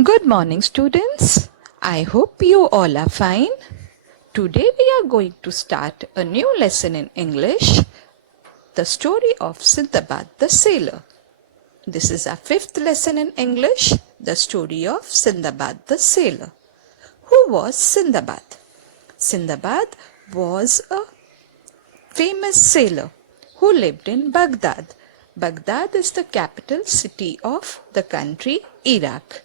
Good morning, students. I hope you all are fine. Today we are going to start a new lesson in English, the story of Sindbad the Sailor. This is our fifth lesson in English, the story of Sindbad the Sailor. Who was Sindbad? Sindbad was a famous sailor who lived in Baghdad. Baghdad is the capital city of the country Iraq.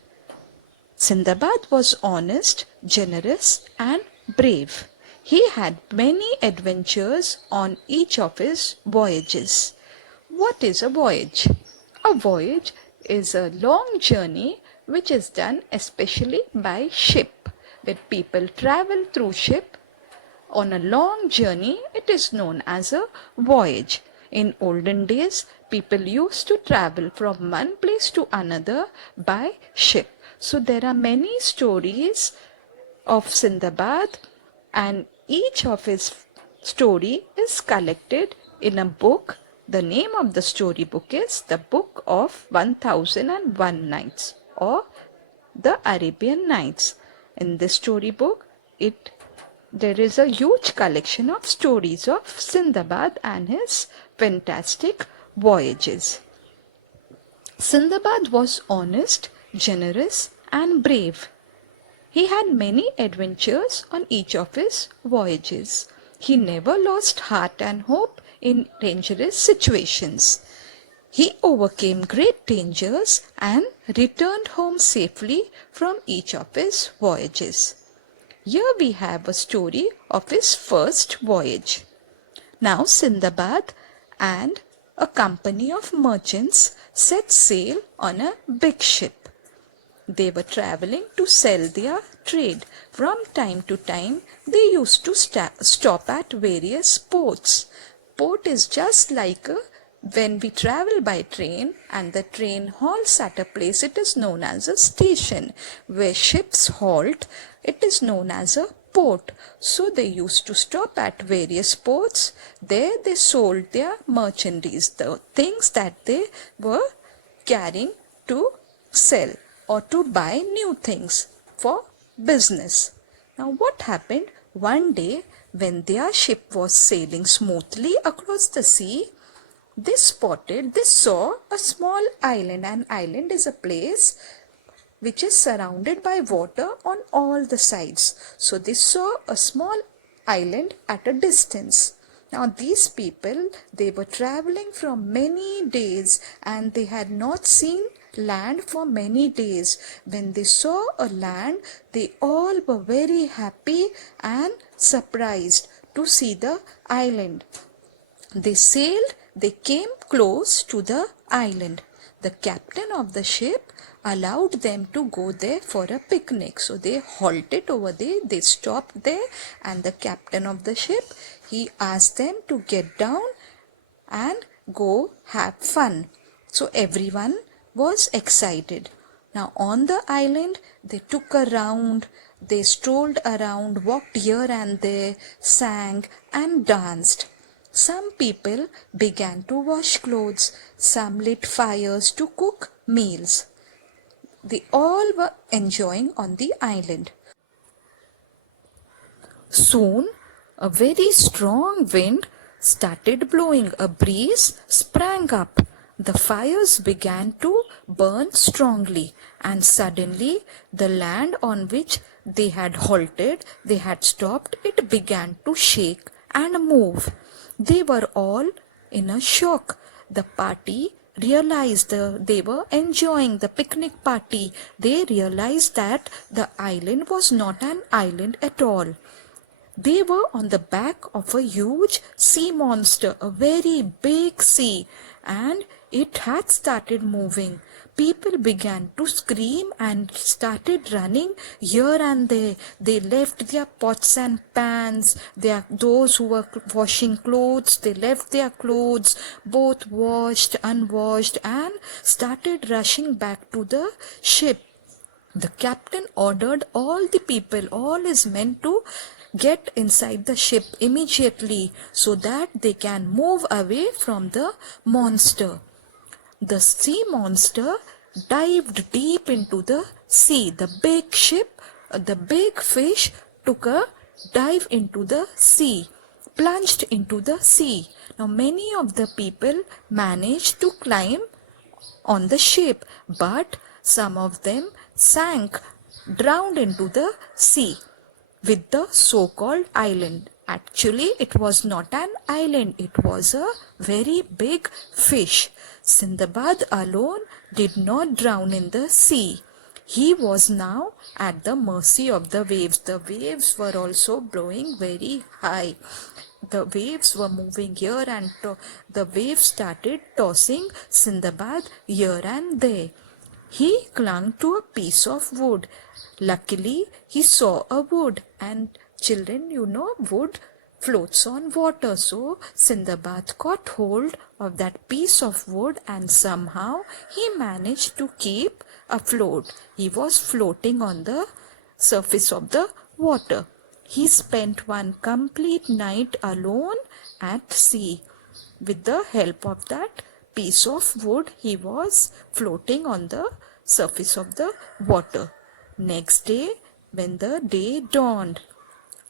Sindbad was honest, generous, and brave. He had many adventures on each of his voyages. What is a voyage? A voyage is a long journey which is done especially by ship. When people travel through ship on a long journey, it is known as a voyage. In olden days, people used to travel from one place to another by ship. So there are many stories of Sindbad, and each of his story is collected in a book. The name of the story book is The Book of 1001 Nights or The Arabian Nights. In this story book, there is a huge collection of stories of Sindbad and his fantastic voyages. Sindbad was honest, generous, and brave. He had many adventures on each of his voyages. He never lost heart and hope in dangerous situations. He overcame great dangers and returned home safely from each of his voyages. Here we have a story of his first voyage. Now Sindbad and a company of merchants set sail on a big ship. They were traveling to sell their trade. From time to time, they used to stop at various ports. Port is just like when we travel by train and the train halts at a place, it is known as a station. Where ships halt, it is known as a port. So they used to stop at various ports. There they sold their merchandise, the things that they were carrying to sell or to buy new things for business. Now what happened? One day when their ship was sailing smoothly across the sea, they saw a small island. An island is a place which is surrounded by water on all the sides. So they saw a small island at a distance. Now these people, they were traveling from many days and they had not seen land for many days. When they saw a land, they all were very happy and surprised to see the island. They sailed, they came close to the island. The captain of the ship allowed them to go there for a picnic. So they halted over there, they stopped there, and the captain of the ship, he asked them to get down and go have fun. So everyone was excited. Now on the island, they took a round, they strolled around, walked here and there, sang and danced. Some people began to wash clothes, some lit fires to cook meals. They all were enjoying on the island. Soon, a very strong wind started blowing. A breeze sprang up. The fires began to burn strongly, and suddenly the land on which they had halted, they had stopped, it began to shake and move. They were all in a shock. The party realized they were enjoying the picnic party. They realized that the island was not an island at all. They were on the back of a huge sea monster, a very big sea, and it had started moving. People began to scream and started running here and there. They left their pots and pans. Those who were washing clothes, they left their clothes, both washed, unwashed, and started rushing back to the ship. The captain ordered all the people, all his men, to get inside the ship immediately so that they can move away from the monster. The sea monster dived deep into the sea. The big fish took a dive into the sea, plunged into the sea. Now many of the people managed to climb on the ship, but some of them sank, drowned into the sea with the so-called island. Actually, it was not an island, it was a very big fish. Sindbad alone did not drown in the sea. He was now at the mercy of the waves. The waves were also blowing very high. The waves were moving here and the waves started tossing Sindbad here and there. He clung to a piece of wood. Luckily, he saw a wood, and children, wood floats on water. So Sindbad caught hold of that piece of wood and somehow he managed to keep afloat. He was floating on the surface of the water. He spent one complete night alone at sea. With the help of that piece of wood, he was floating on the surface of the water. Next day, when the day dawned,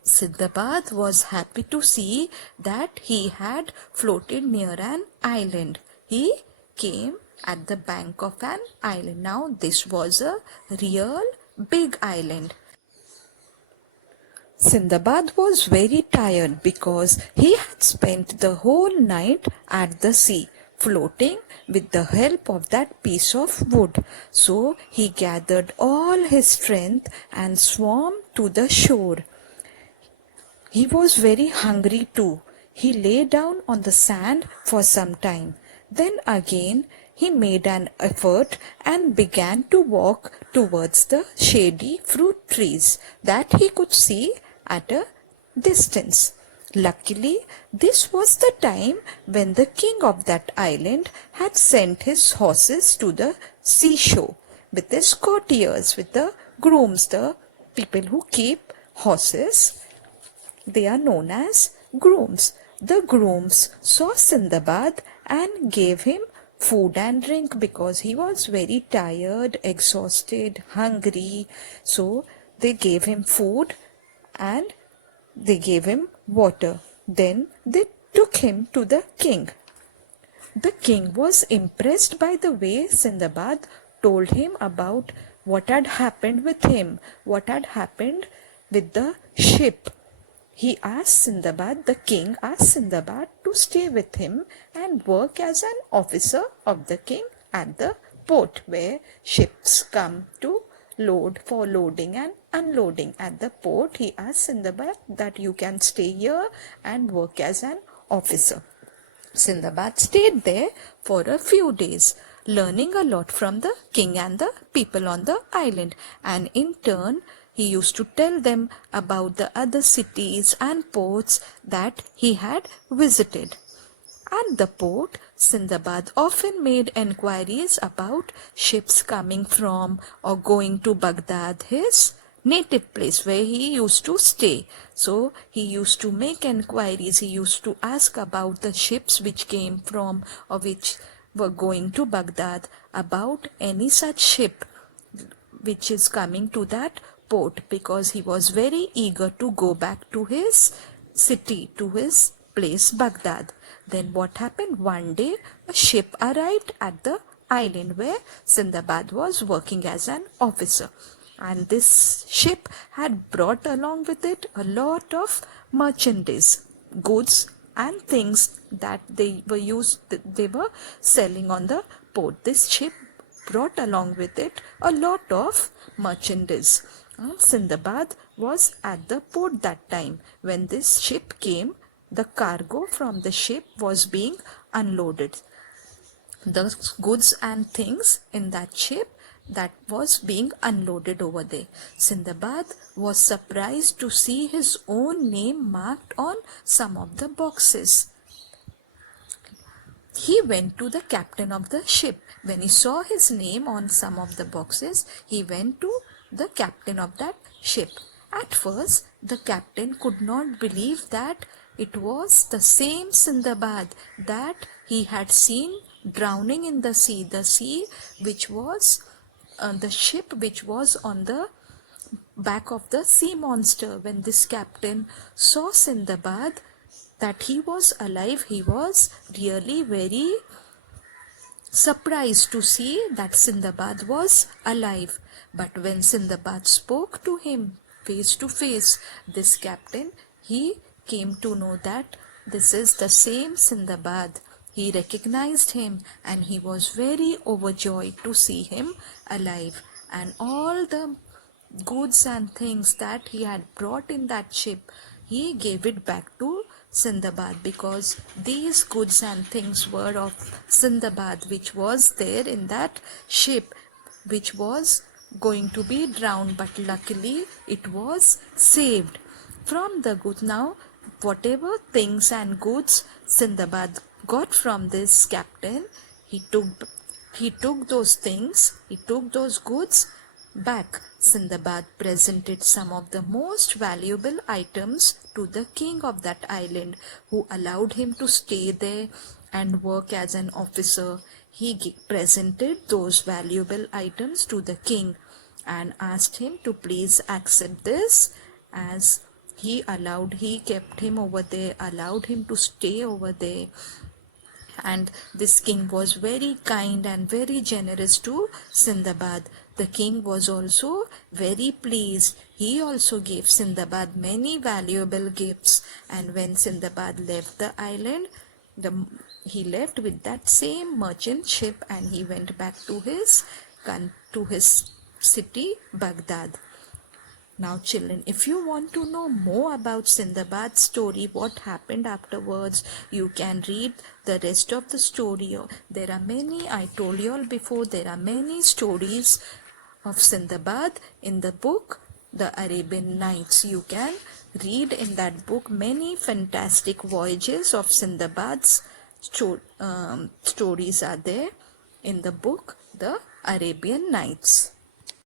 Sindbad was happy to see that he had floated near an island. He came at the bank of an island. Now, this was a real big island. Sindbad was very tired because he had spent the whole night at the sea, floating with the help of that piece of wood. So he gathered all his strength and swam to the shore. He was very hungry too. He lay down on the sand for some time. Then again he made an effort and began to walk towards the shady fruit trees that he could see at a distance. Luckily, this was the time when the king of that island had sent his horses to the seashore with his courtiers, with the grooms, the people who keep horses. They are known as grooms. The grooms saw Sindbad and gave him food and drink because he was very tired, exhausted, hungry. So they gave him food and they gave him water. Then they took him to the king. The king was impressed by the way Sindbad told him about what had happened with him, what had happened with the ship. The king asked Sindbad to stay with him and work as an officer of the king at the port where ships come to load for loading and unloading. At the port, he asked Sindbad that you can stay here and work as an officer. Sindbad stayed there for a few days, learning a lot from the king and the people on the island, and in turn he used to tell them about the other cities and ports that he had visited. At the port, Sindbad often made enquiries about ships coming from or going to Baghdad, his native place where he used to stay. So he used to make enquiries, he used to ask about the ships which came from or which were going to Baghdad, about any such ship which is coming to that port, because he was very eager to go back to his city, to his place Baghdad. Then what happened? One day a ship arrived at the island where Sindbad was working as an officer, and this ship had brought along with it a lot of merchandise, goods and things that they were selling on the port. This ship brought along with it a lot of merchandise. Sindbad was at the port that time. When this ship came, the cargo from the ship was being unloaded. The goods and things in that ship that was being unloaded over there. Sindbad was surprised to see his own name marked on some of the boxes. He went to the captain of the ship. When he saw his name on some of the boxes, he went to the captain of that ship. At first, the captain could not believe that it was the same Sindbad that he had seen drowning in the sea which was the ship which was on the back of the sea monster. When this captain saw Sindbad that he was alive, he was really very surprised to see that Sindbad was alive. But when Sindbad spoke to him face to face, this captain, he came to know that this is the same Sindbad. He recognized him and he was very overjoyed to see him alive. And all the goods and things that he had brought in that ship, he gave it back to Sindbad, because these goods and things were of Sindbad, which was there in that ship, which was going to be drowned, but luckily it was saved from the goods. Now, whatever things and goods Sindbad got from this captain, he took those things, he took those goods back. Sindbad presented some of the most valuable items to the king of that island, who allowed him to stay there and work as an officer. He presented those valuable items to the king and asked him to please accept this, as he kept him over there, allowed him to stay over there. And this king was very kind and very generous to Sindbad. The king was also very pleased. He also gave Sindbad many valuable gifts. And when Sindbad left the island, he left with that same merchant ship, and he went back to his city, Baghdad. Now children, if you want to know more about Sindbad's story, what happened afterwards, you can read the rest of the story. There are many, I told you all before, there are many stories of Sindbad in the book, The Arabian Nights. You can read in that book many fantastic voyages of Sindbad's stories are there in the book, The Arabian Nights.